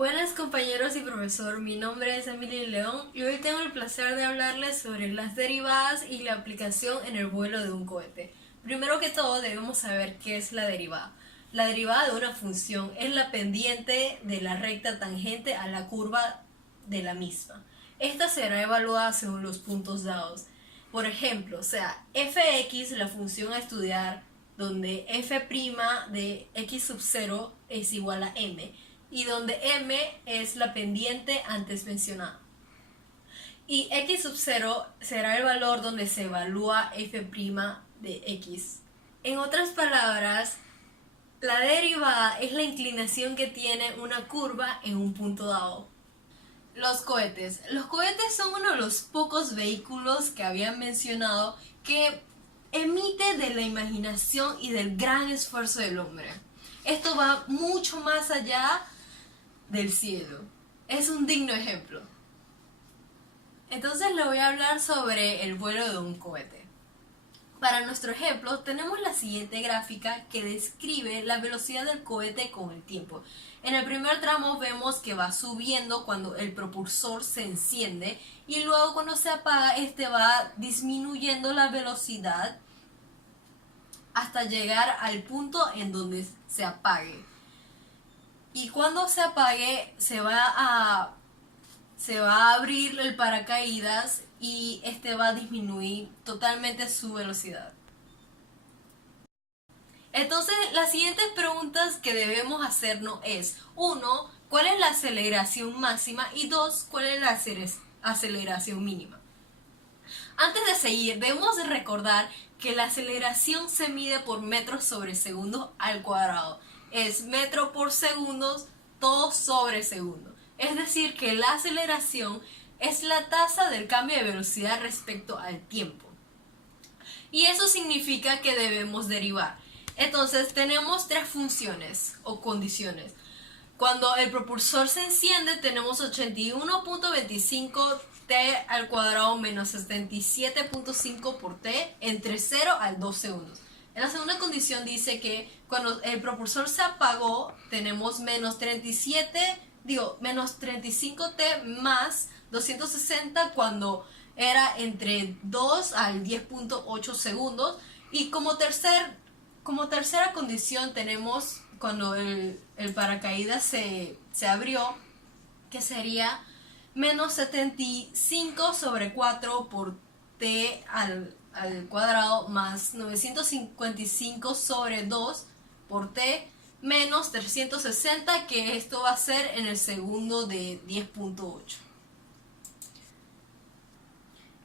Buenas compañeros y profesor, mi nombre es Emily León y hoy tengo el placer de hablarles sobre las derivadas y la aplicación en el vuelo de un cohete. Primero que todo debemos saber qué es la derivada. La derivada de una función es la pendiente de la recta tangente a la curva de la misma. Esta será evaluada según los puntos dados. Por ejemplo, fx, la función a estudiar, donde f' de x sub 0 es igual a m, y donde m es la pendiente antes mencionada. Y x sub 0 será el valor donde se evalúa f' de x. En otras palabras, la derivada es la inclinación que tiene una curva en un punto dado. Los cohetes. Los cohetes son uno de los pocos vehículos que habían mencionado que emite de la imaginación y del gran esfuerzo del hombre. Esto va mucho más allá del cielo. Es un digno ejemplo. Entonces le voy a hablar sobre el vuelo de un cohete. Para nuestro ejemplo tenemos la siguiente gráfica que describe la velocidad del cohete con el tiempo. En el primer tramo vemos que va subiendo cuando el propulsor se enciende y luego cuando se apaga este va disminuyendo la velocidad hasta llegar al punto en donde se apague. Y cuando se apague se va a abrir el paracaídas y este va a disminuir totalmente su velocidad. Entonces, las siguientes preguntas que debemos hacernos es: 1. ¿Cuál es la aceleración máxima? Y 2. ¿Cuál es la aceleración mínima? Antes de seguir, debemos recordar que la aceleración se mide por metros sobre segundos al cuadrado. Es metro por segundos, todo sobre segundo. Es decir, que la aceleración es la tasa del cambio de velocidad respecto al tiempo. Y eso significa que debemos derivar. Entonces tenemos tres funciones o condiciones. Cuando el propulsor se enciende tenemos 81.25 t al cuadrado menos 77.5 por t entre 0 al 2 segundos. En la segunda condición dice que cuando el propulsor se apagó tenemos menos 35t más 260 cuando era entre 2 al 10.8 segundos. Y como tercera condición tenemos cuando el paracaídas se abrió, que sería menos 75 sobre 4 por t al cuadrado más 955 sobre 2 por t menos 360, que esto va a ser en el segundo de 10.8.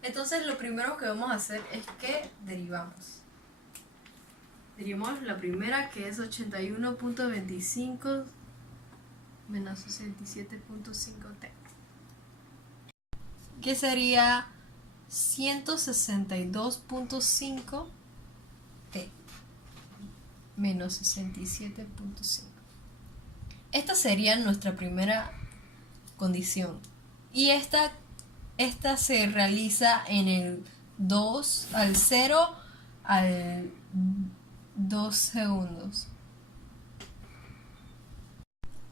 Entonces lo primero que vamos a hacer es que derivamos. Derivamos la primera, que es 81.25 menos 67.5t, que sería 162.5 t menos 67.5. Esta sería nuestra primera condición. Y esta se realiza en el 2 al 0 al 2 segundos.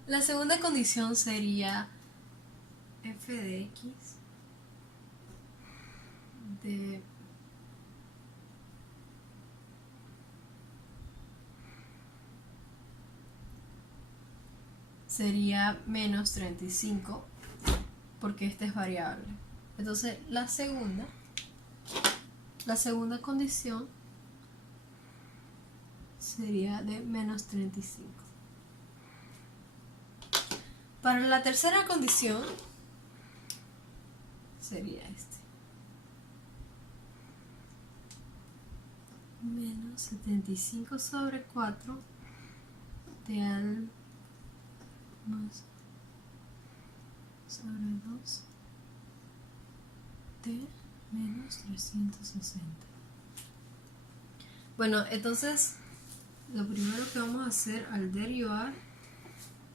La segunda condición sería f de x sería menos 35, porque esta es variable. Entonces la segunda condición sería de menos 35. Para la tercera condición sería menos 75 sobre 4 t al más sobre 2 t menos 360. Bueno, entonces lo primero que vamos a hacer al derivar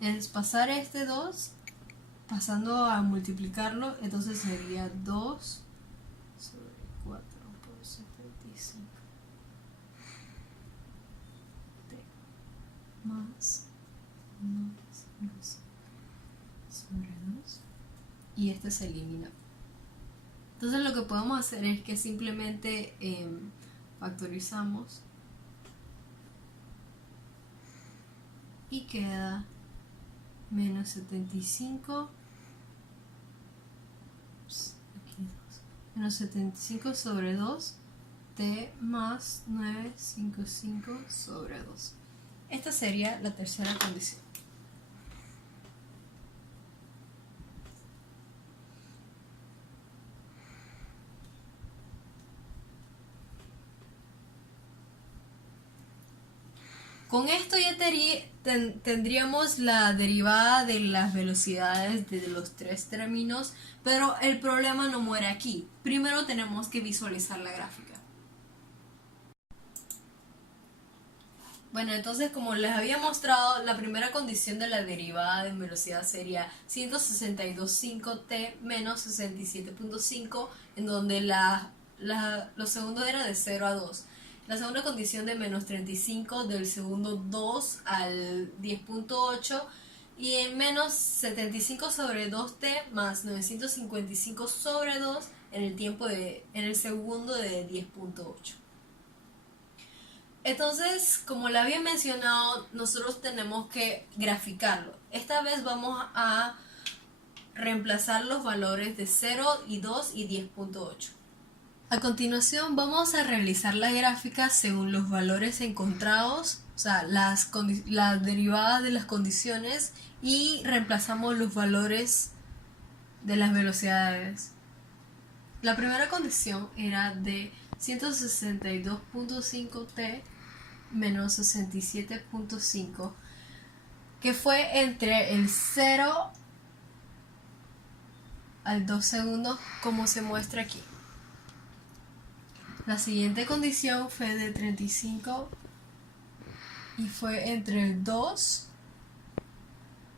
es pasar este 2 pasando a multiplicarlo. Entonces sería 2 sobre 4 por 75 t más 2. y este se elimina. Entonces lo que podemos hacer es que simplemente factorizamos y queda menos 75 menos 75 sobre 2 t más 955 sobre 2. Esta sería la tercera condición. Con esto ya tendríamos la derivada de las velocidades de los tres términos, pero el problema no muere aquí. Primero tenemos que visualizar la gráfica. Bueno, entonces como les había mostrado, la primera condición de la derivada de velocidad sería 162.5t menos 67.5, en donde los segundos era de 0 a 2. La segunda condición de menos 35 del segundo 2 al 10.8 y en menos 75 sobre 2t más 955 sobre 2 en el segundo de 10.8. Entonces, como le había mencionado, nosotros tenemos que graficarlo. Esta vez vamos a reemplazar los valores de 0 y 2 y 10.8. A continuación vamos a realizar la gráfica según los valores encontrados, o sea, las derivadas de las condiciones, y reemplazamos los valores de las velocidades. La primera condición era de 162.5t menos 67.5, que fue entre el 0 al 2 segundos, como se muestra aquí. La siguiente condición fue de 35 y fue entre el 2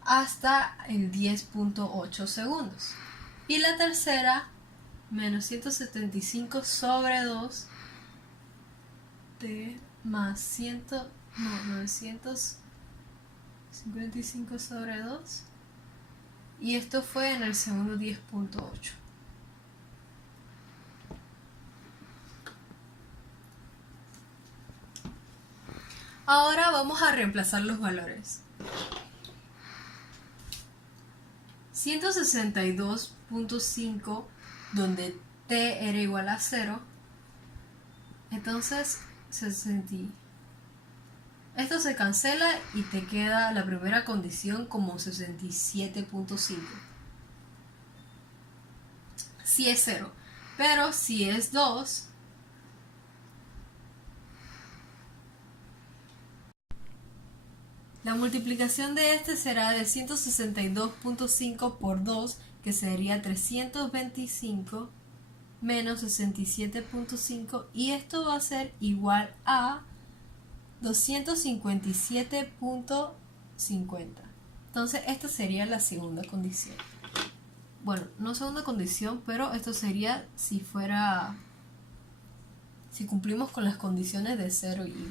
hasta el 10.8 segundos. Y la tercera, menos 175 sobre 2 t más 955 sobre 2, y esto fue en el segundo 10.8. Ahora vamos a reemplazar los valores. 162.5, donde t era igual a 0, entonces 60. Esto se cancela y te queda la primera condición como 67.5. Si es 0, pero si es 2, la multiplicación de este será de 162.5 por 2, que sería 325 menos 67.5, y esto va a ser igual a 257.50. Entonces esta sería la segunda condición. Bueno, no segunda condición, pero esto sería si cumplimos con las condiciones de 0 y 2.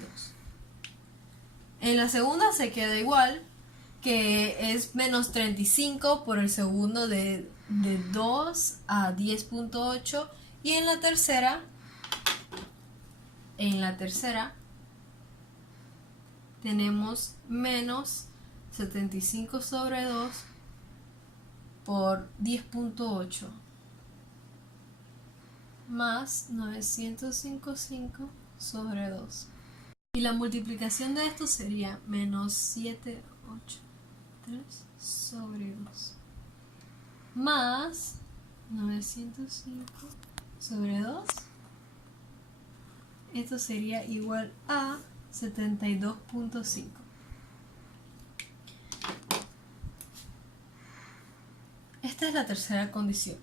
En la segunda se queda igual, que es menos 35 por el segundo de 2 a 10.8, y en la tercera tenemos menos 75 sobre 2 por 10.8 más 955 sobre 2. Y la multiplicación de esto sería menos 783 sobre 2 más 905 sobre 2. Esto sería igual a 72.5. Esta es la tercera condición.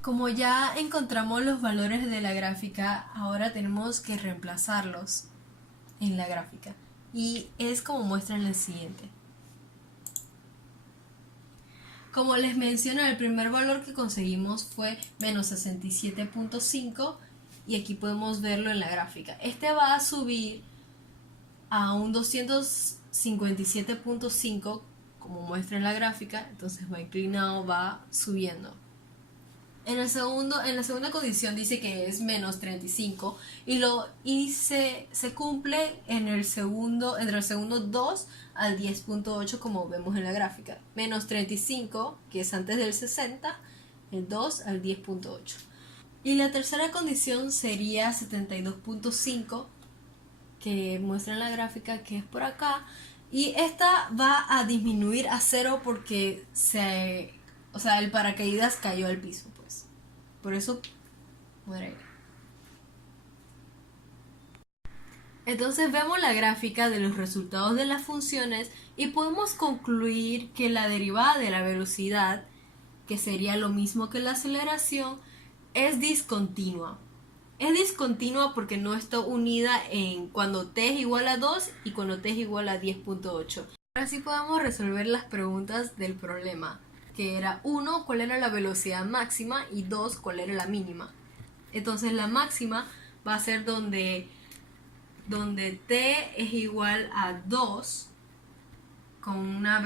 Como ya encontramos los valores de la gráfica, ahora tenemos que reemplazarlos en la gráfica, y es como muestra en el siguiente. Como les mencioné, el primer valor que conseguimos fue menos 67.5, y aquí podemos verlo en la gráfica. Este va a subir a un 257.5, como muestra en la gráfica, entonces va inclinado, va subiendo. En la segunda condición dice que es menos 35 y se cumple entre el segundo 2 al 10.8 como vemos en la gráfica. Menos 35, que es antes del 60, el 2 al 10.8. Y la tercera condición sería 72.5, que muestra en la gráfica que es por acá. Y esta va a disminuir a 0 porque el paracaídas cayó al piso, pues. Por eso muere. Entonces vemos la gráfica de los resultados de las funciones y podemos concluir que la derivada de la velocidad, que sería lo mismo que la aceleración, es discontinua. Es discontinua porque no está unida en cuando t es igual a 2 y cuando t es igual a 10.8. Ahora sí podemos resolver las preguntas del problema, que era 1, cuál era la velocidad máxima y 2, cuál era la mínima. Entonces la máxima va a ser donde t es igual a 2 con una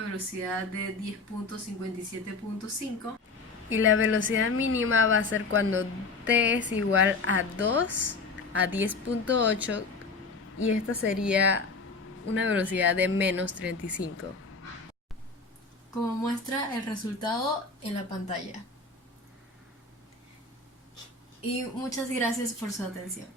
velocidad de 10.57.5 y la velocidad mínima va a ser cuando t es igual a 2 a 10.8 y esta sería una velocidad de menos 35. Como muestra el resultado en la pantalla. Y muchas gracias por su atención.